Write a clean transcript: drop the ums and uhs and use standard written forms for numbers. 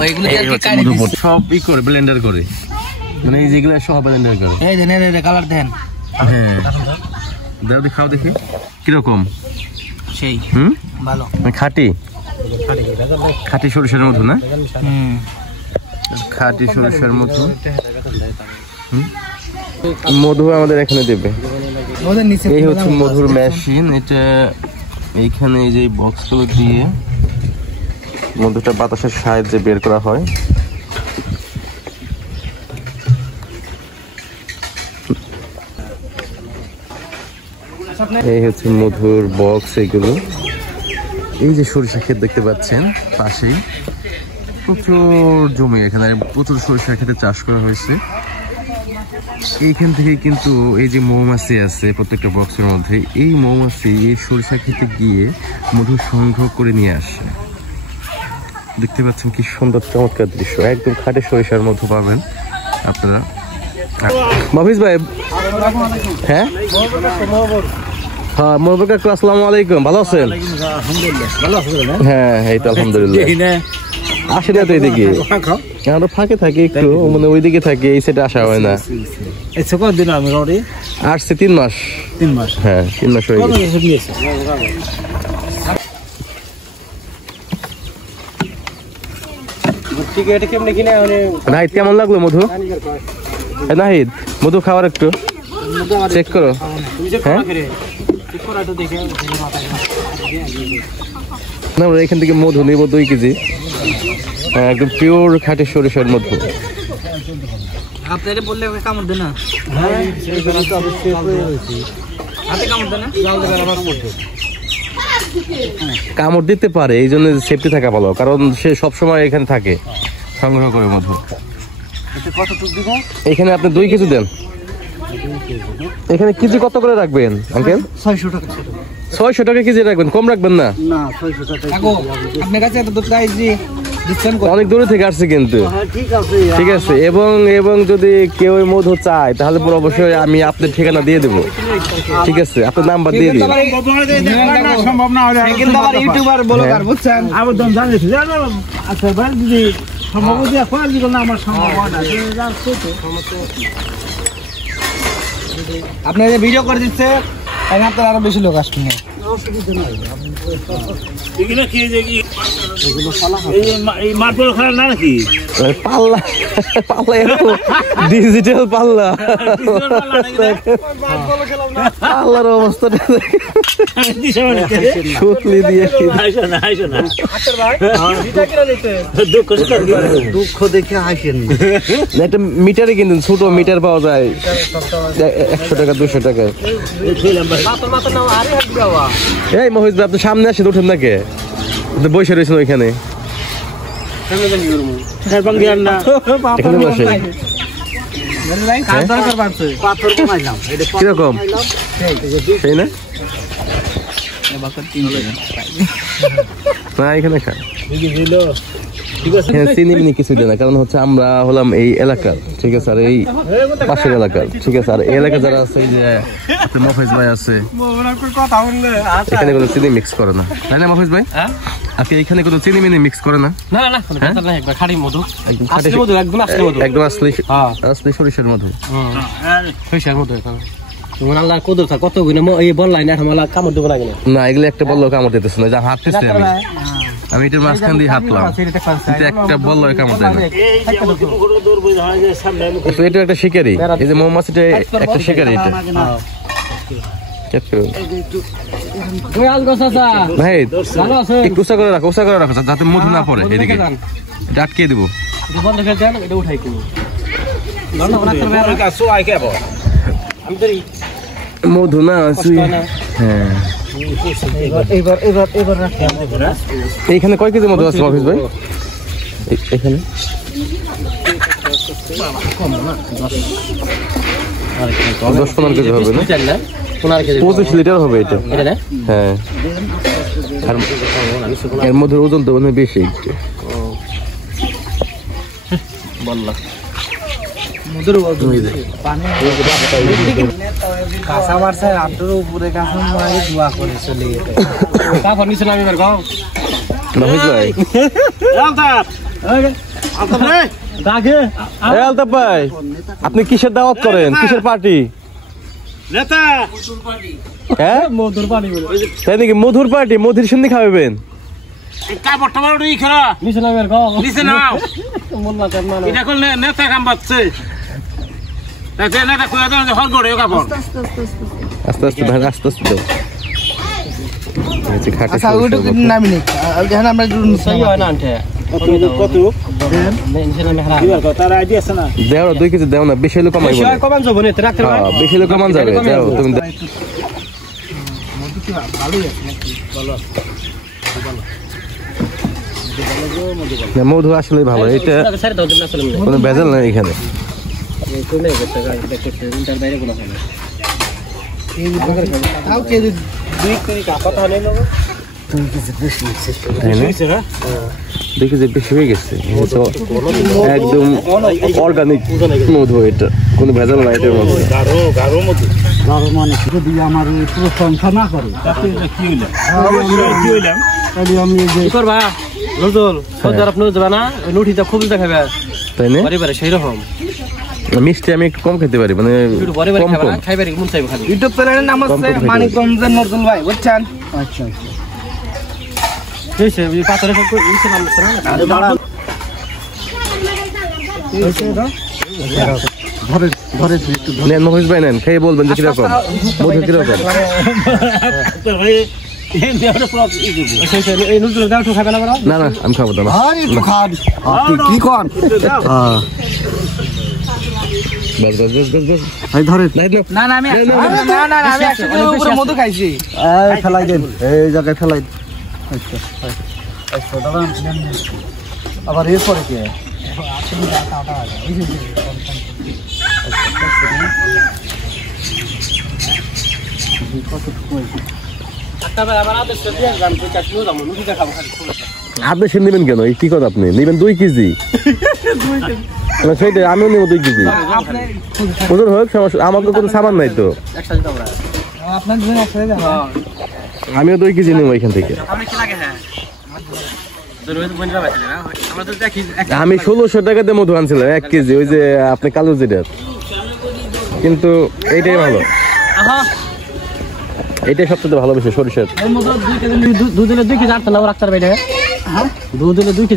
ওইগুলো সব ই করে ব্লেন্ডার করে, মানে এই যেগুলো সব ব্লেন্ডার করে। এই দেন এই কালার দেন। হ্যাঁ দাও দেখাও দেখি কিরকম। সেই ভালো খাঁটি খাঁটি সরিষার মধু না? খাঁটি সরিষার মধু। মধু আমাদের এখানে দেবে। এই হচ্ছে মধুর মেশিন। এটা এইখানে এই যে বক্সগুলো দিয়ে মধুটা বাতাসের সাহায্যে বের করা হয়। এই হচ্ছে মধুর বক্স। এইগুলো এই যে সরিষা ক্ষেত দেখতে পাচ্ছেন পাশেই প্রচুর জমি, এখানে প্রচুর সরিষা ক্ষেতে চাষ করা হয়েছে। এইখান থেকে কিন্তু এই যে মৌমাছি আছে প্রত্যেকটা বক্সের মধ্যে, এই মৌমাছি এই সরিষা ক্ষেতে গিয়ে মধু সংগ্রহ করে নিয়ে আসে। দেখতে পাচ্ছেন কি সুন্দর চমৎকার দৃশ্য, একদম খাঁটি সরিষার মধু পাবেন আপনারা। মফিজ ভাই, হ্যাঁ হ্যাঁ মহবুব কাকু আসসালামু আলাইকুম, ভালো আছেন? হ্যাঁ এই তো আলহামদুলিল্লাহ। আসে না তো এদিকে, আমরা ফাঁকে থাকি একটু, মানে ওইদিকে থাকি, এই সাইডে আসা হয় না। আসছে 3 মাস। 3 মাস? হ্যাঁ 3 মাস হয়ে গেছে। নাহিদ কেমন লাগলো মধু? নাহিদ মধু খাওয়ার একটু চেক করো। হ্যাঁ না আমরা এখান থেকে মধু নেবো 2 কেজি, একদম পিওর খাঁটি সরিষার মধু। আপনারে বললে কামড় দেয় না? কামড় দিতে পারে, এই জন্য সেফটি থাকা ভালো, কারণ সে সবসময় এখানে থাকে সংগ্রহ করে মধু। এখানে আপনি 2 কেজি দেন। এখানে কেজি কত করে রাখবেন আঙ্কেল? 600 টাকা। 600 টাকা কেজি রাখবেন, কম রাখবেন না? না 600 টাকা। আপনার কাছে এত দুধ চাইছি, অনেক দূরে থেকে আসছে কিন্তু। ঠিক আছে, এবং যদি কেউ মধু চায় তাহলে পুরো অবশ্যই আমি আপনার ঠিকানা দিয়ে দেবো। ঠিক আছে, আপনার নাম্বার দিয়ে দিন। সম্ভব না হলে ইউটিউবার ব্লগার বুঝছেন, আবার দাম জানিস। আচ্ছা ভাই যদি সম্ভব হয় কোয়াল দিল না, আমার সম্ভব হয় না। আপনি যে ভিডিও করে দিচ্ছে তাই আপনার আরো বেশি লোক আসবে। পাল্লা পাল্লা ডিজিটাল পাল্লা, পাল্লার অবস্থাটা সুতলি দিয়ে দুঃখ দেখে হাসেন। একটা মিটারে কিন্তু ছোট মিটার পাওয়া যায় 100 টাকা 200 টাকায়। এই মহিজ ভাই আপনি সামনে আসেন, উঠেন নাকি? বসে রয়েছেন ওইখানে, এখানে বসে। কিরকম সেই না? এখানে খান, চিনি মিনি কিছু দেয় না, কারণ হচ্ছে আমরা হলাম এই এলাকার। ঠিক আছে, আর এই পাশের এলাকার। ঠিক আছে, আর এই এলাকা যারা আছে, যে মফিজ ভাই আছে, এখানে কোনো চিনি মিক্স করে না, তাই না মফিজ ভাই? আপনি এখানে কোনো চিনি মিনি মিক্স করে না? একদম আসলে সরিষার মধু। না এগুলো একটা বললো কামড় দিতেছে না, যা হাঁটতেছে আমি এটার মাঝখান দিয়ে হাঁটলাম, একটা বললো কামড় দেয় না। এটা একটা শিকারি, এই যে মৌমাছিটা একটা শিকারি। এটা করে রাখো যাতে মধু না পড়ে, এদিকে এটা আটকে দেবো। মধু না, হ্যাঁ এইখানে কয় কেজি মধু আছে মফিজ ভাই? এখানে 10-15 কেজি হবে না? 25 লিটার হবে এটা। হ্যাঁ, এর মধুর ওজন তো মনে বেশি একটু। বললাম কাঁচা বাড়ছে, আপনার উপরে কাঁচা দোয়া করে চলে গেছে। নাহিদ ভাই এই আলতাফ ভাই আপনি কিসের দাওয়াত করেন কিসের পার্টি নেতা হ্যাঁ মধুর পানি বলে তাই নাকি মধুর পার্টি মধুর সন্ধি খাওয়াবেন কাপড়টা বড় ই খেলা নিচে নামের গাও নিচে নাও মন না কাম না এটা করলে নেতা কাম পাচ্ছে তাতে নেতা কইয়া দাও যে হল গড়ে কাপড় আস্তে আস্তে ভাই আস্তে আস্তে দাও এই খাটে আচ্ছা ওটা নামি নে দেখেন আমরা সহি হয় না আনতে কত নিচে নামে হারা কি বলতো তার আইডিয়া আছে না দেও 2 কেজি দেও না বেশি হলে কমাই বলে কমান যাব নে রাখতে ভাই বেশি হলে কমান যাবে দেও তুমি মধু কি ভালোই আছে ভালো না মধু আসলে ভালো এটা স্যার দাও দিন আসলে কোনো ভেজাল নাই এখানে চলে গেছে গাড়ি দেখতে ইন্টার বাইরে গুলো হয় এই বগর তাও কে দুই কোই কাপড় হলে লোক তুমি কিছু বেশি তাই না দেখি যে বেশি হয়ে গেছে একদম অর্গানিক মধু এটা কোনো ভেজাল নাই এটার মধ্যে গারো মধু গাও মানে যদি আমার পুরো সংখ্যা না করে তাতে কি হইলো অবশ্যই কি হইলাম তাহলে আমি যে কি করবা নজল সদর আপনি যাবে না লুঠিটা খুব দেখাবে তাই না পরিবারে সেই রকম মিষ্টি আমি একটু কম খেতে পারি মানে একটু পরিবারে কম খাবে কম না খাইবারে মন চাইবে খালি ইউটিউব চ্যানেলের নাম হচ্ছে মানিকগঞ্জ নজরুল ভাই বুঝছেন আচ্ছা এই সে পাতরে কো ইসে নাম আছে না আরে বাড়া নেন মহিষ ভাই নেন খেয়ে বলবেন যে কিরকম মধু কিরকম তো ভাই এই দেওয়ার প্রপ ই দিব এই নজরুল গাও তো খাবে না বড় না না আমি খাবো না আরে একটু খান কি কোন বাস বাস বাস বাস বাস ভাই ধরে না না আমি না না আমি একসাথে উপরে মধু খাইছি এই ফেলাই দেন এই জায়গায় ফেলাই আচ্ছা আচ্ছা দাদা আবার এর পরে কি আপনি সে নেবেন কেন এই কি কথা আপনি নেবেন 2 কেজি সেইটা আমিও নেবো 2 কেজি ওজন হোক সমস্যা আমার তো কোনো সামান নাই তো আপনার দুজন একসাথে যান আমিও 2 কেজি নেবো এখান থেকে আমি 1600 টাকা দিয়ে মধু আনছিলাম 1 কেজি ওই যে আপনি কালো যেটা কিন্তু এইটাই ভালো এটাই সবচেয়ে ভালো বেশি সরিষার দুধ দিলে 2 কেজি আর তো লাভ রাখতে পারবে হ্যাঁ দুধ দিলে 2 কেজি